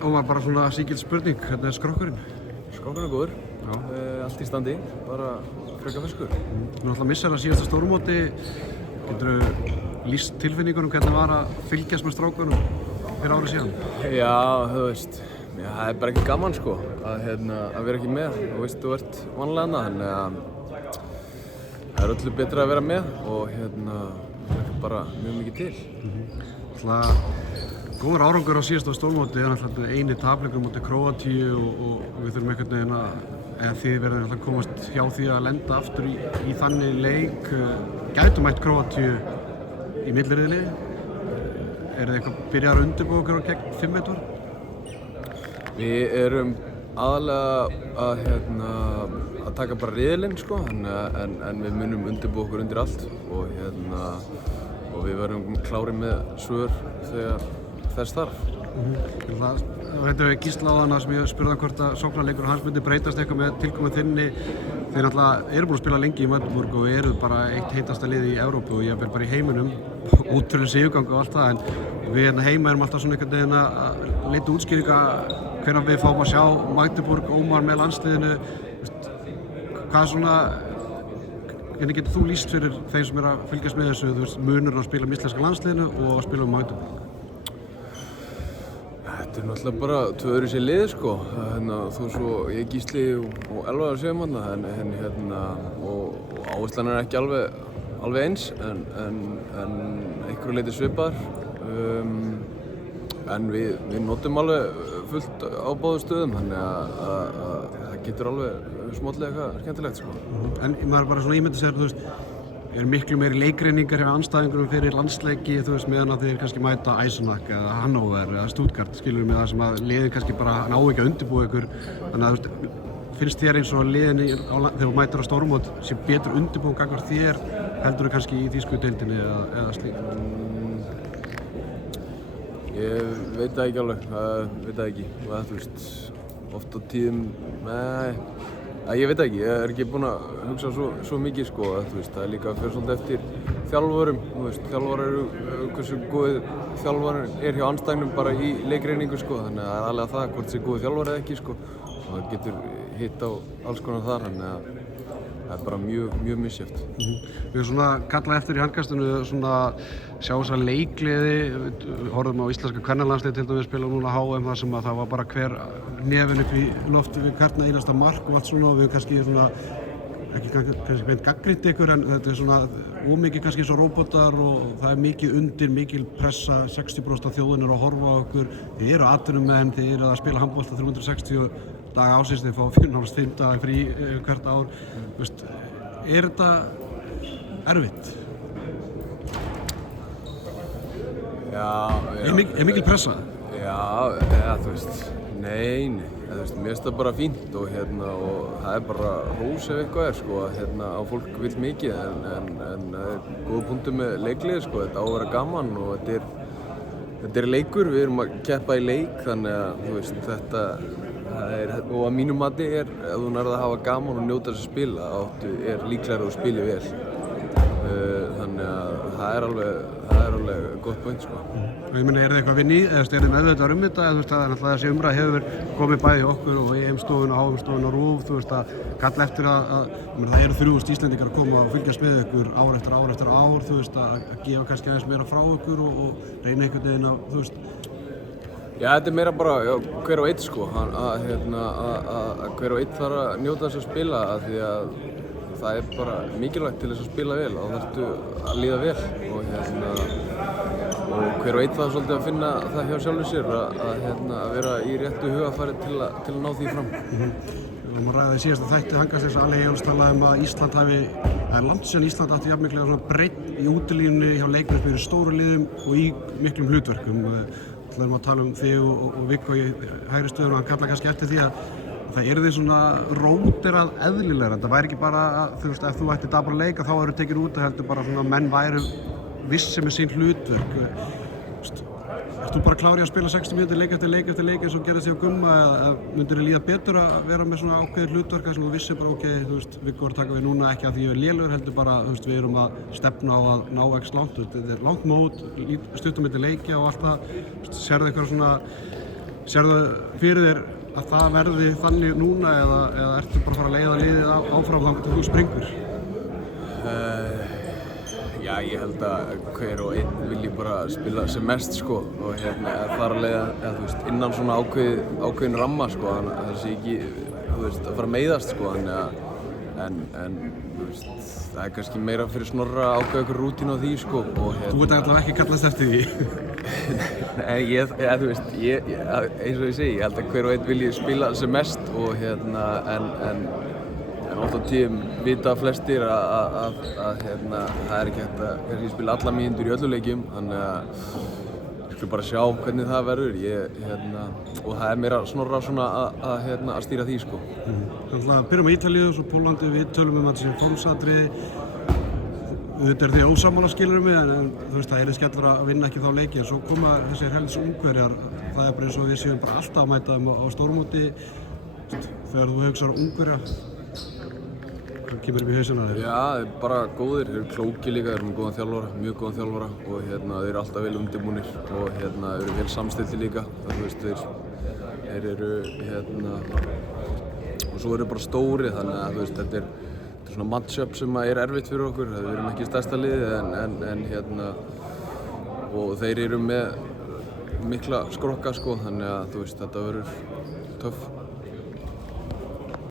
Ómar, bara svona sígild spurning, hvernig skrokkurinn? Skrokkurinn góður, allt í standi, bara frekar ferskur. Þú náttúrulega missar að síðasta stórmóti. Geturðu lýst tilfinningunum hvernig var að fylgjast með strákunum fyrir árið síðan? Já, þú veist, það er bara ekki gaman sko, að vera ekki með. Þú veist, þú ert vanlega hana, þannig að það er öllu betra að vera með og það er bara mjög mikið til. Góður árangur á síðasta stórmóti, það er náttúrulega eini tapleikur móti Króatíu og við þurfum einhvern veginn að þið verður náttúrulega komast hjá því að lenda aftur í þannig leik. Gætu mætt Króatíu í milliriðli. Þið eitthvað byrjar að undirbúa okkur á gegn 5 Við erum aðalega að taka bara riðilinn sko, en við munum undirbúa okkur undir allt og við verðum klárið með svör þegar þess þarf. Það veitum við Gísla á hana sem ég spurði hvort að sóknarleikur hans myndi breytast eitthvað með tilkomu þinni. Þeir náttúrulega eru búin að spila lengi í Magdeburg og eru bara eitt heitasta lið í Evrópu og jafnvel bara í heiminum, útfyrir sigurgang og allt það, en við heima erum alltaf svona einhvern veginn að leita útskýringa hvenær við fáum að sjá Magdeburg, Ómar með landsliðinu. Hvað svona, hvernig getur þú lýst fyrir þeim sem að fylgjast með þessu, munur að spila með íslenska landsliðinu og að spila með Magdeburg? Þetta er náttúrulega bara tvö öðru sér lið sko, þó svo ég Gísli og Elvar séum og áherslan er ekki alveg eins, en einhverju leyti svipaðar, en við notum alveg fullt á báðum stöðum, þannig að það getur alveg smollega eitthvað skemmtilegt sko. En maður bara svona ímyndið sér, þú veist, er miklu meiri leikreiningar hjá andstæðingurum fyrir landsleiki, þú veist, meðan að þeir kannski mæta Eisenach eða Hannover eða Stuttgart, skilur með það sem að liðin kannski bara ná ekki að undirbúa ykkur. Þannig að, þú veist, finnst þér eins og liðin þegar þú mætir á stórmót sé betur undirbúin gagnvart þér heldur þú kannski í þýsku deildinni eða slíkt? Ég veit það ekki alveg, veit það ekki. Þú veist, oft á tíðum, ég veit ekki, ég er ekki búinn að hugsa svo mikið sko, þú veist, það er líka fyrir svolítið eftir þjálfurum, þú veist, þjálfarar eru hversu góð þjálfari er hjá andstæðingnum bara í leikreiningu sko, þannig að það er alveg það hvort sé góð þjálfari eða ekki sko, og það getur hitt á alls konar þar, þannig að það er bara mjög misjafnt. Við erum svona kallað eftir í handkastinu svona sjá þessa leikgleði, við horfum á íslenska kvennalandslið til dæmis spila núna HM þar sem að það var bara hver nefinn upp í lofti við hvert einasta mark og allt svona og við kannski svona ekki kannski beint gagnrýnt ykkur en þetta er svona ómikið kannski svo róbotar og það er mikið undir, mikil pressa, 60% af þjóðin eru að horfa á okkur, þið eru atvinnumenn, þið eru að spila handbolta 360 daga ásins, þið fá 5 daga frí hvert ár. Veist, er þetta erfitt? Já. Er mikil pressa? Já, þú veist, nei, þú veist, mér finnst það bara fínt og það er bara hrós ef eitthvað er sko, að fólk vill mikið en það er góða punktur með leiklið sko, þetta á að vera gaman og þetta er leikur, við erum að keppa í leik þannig að þú veist, þetta og að mínu mati ef þú nærð að hafa gaman og njóta þess að spila er líklegra að þú spili vel þannig að það er alveg gott point sko. Ég meina, er það eitthvað vinn í, eða er þið meðvitaðar þetta, þú veist, það er náttúrulega þessi umræða hefur komið bæði okkur og EM-stofuna, HM-stofuna og RÚV, þú veist, að kalla eftir að það eru 3000 Íslendingar að koma og fylgjast með ykkur ár eftir ár, þú veist, að gefa kannski aðeins meira frá ykkur og reyna einhvern veginn að, þú veist. Já, þetta er meira bara hver og einn sko, að hver og einn þarf að njóta þess að spila af því að það er bara mikilvægt til þess að spila vel og þarftu að líða vel og hver og einn þarf svolítið að finna það hjá sjálfum sér að vera í réttu hugafari til að ná því fram. Við erum að ræða í síðasta þætti hangast þess að Ali Jóns talaði að Ísland það er langt síðan Ísland átti jafnmiklega svona breidd í útilínunni hjá leikmenn fyrir stóru liðum og í miklum hlutverkum. Við erum að tala þig og Viggo í hægri stöðum og hann kallar kannski eftir því að það yrði svona róterað eðlilegra. Það væri ekki bara að, þú veist, ef þú ætti dabra leika þá eru tekin út og heldur bara svona menn væru vissi með sín hlutverk. Ert þú bara klár í að spila 60 mínútur leik eftir leik eins og gerðist þig á Gumma eða myndir þér líða betur að vera með svona ákveðið hlutverk sem þú vissir bara þú veist, Viggo er að taka við núna ekki af því ég er lélegur heldur bara, þú veist, við erum að stefna á að ná x langt, þetta er langt mót, stuttum milli leikja og allt það, sérðu eitthvað svona Sérðu fyrir þér að það verði þannig núna eða ertu bara að fara að leiða liðið áfram þangað til þú springur? Já, ég held að hver og einn vilji bara spila sem mest sko og fara að leiða, þú veist, innan svona ákveðin ramma sko, þannig að það sé ekki, þú veist, að fara að meiðast sko, þannig að þú veist, það er kannski meira fyrir Snorra að ákveða ykkur rútínu á því sko og Þú ert allavega ekki kallast eftir því. Nei, þú veist, eins og ég segi, ég held að hver og einn vilji spila sem mest og en oft á tíðum vita flestir að það er ekki hægt að kannski spila alla mínútur í öllu leikjum, þannig að við skulum bara sjá hvernig það verður, og það er meira Snorra svona að stýra því sko. Byrjum á Ítalíu, svo Pólandi, við tölum þetta sem formsatriði. Þetta því ósammála skilur mig, en þú veist, það skellur að vinna ekki þá leiki, en svo koma þessir helds Ungverjar, það er bara eins og við séum bara alltaf að mæta þeim á stórmóti. Þegar þú hugsar Ungverja, hvað kemur upp í hausinn að þér? Já, þeir eru bara góðir, þeir eru klókir líka, þeir eru með góðan þjálfara, mjög góðan þjálfara og þeir eru alltaf vel undirbúnir og þeir eru vel samstilltir líka. Þú veist, þeir eru og svo eru bara stóri, þannig að þú veist, þetta er svona match-up sem er erfitt fyrir okkur. Við erum ekki stærsta liðið og þeir eru með mikla skrokka sko, þannig að þú veist, þetta verður töff.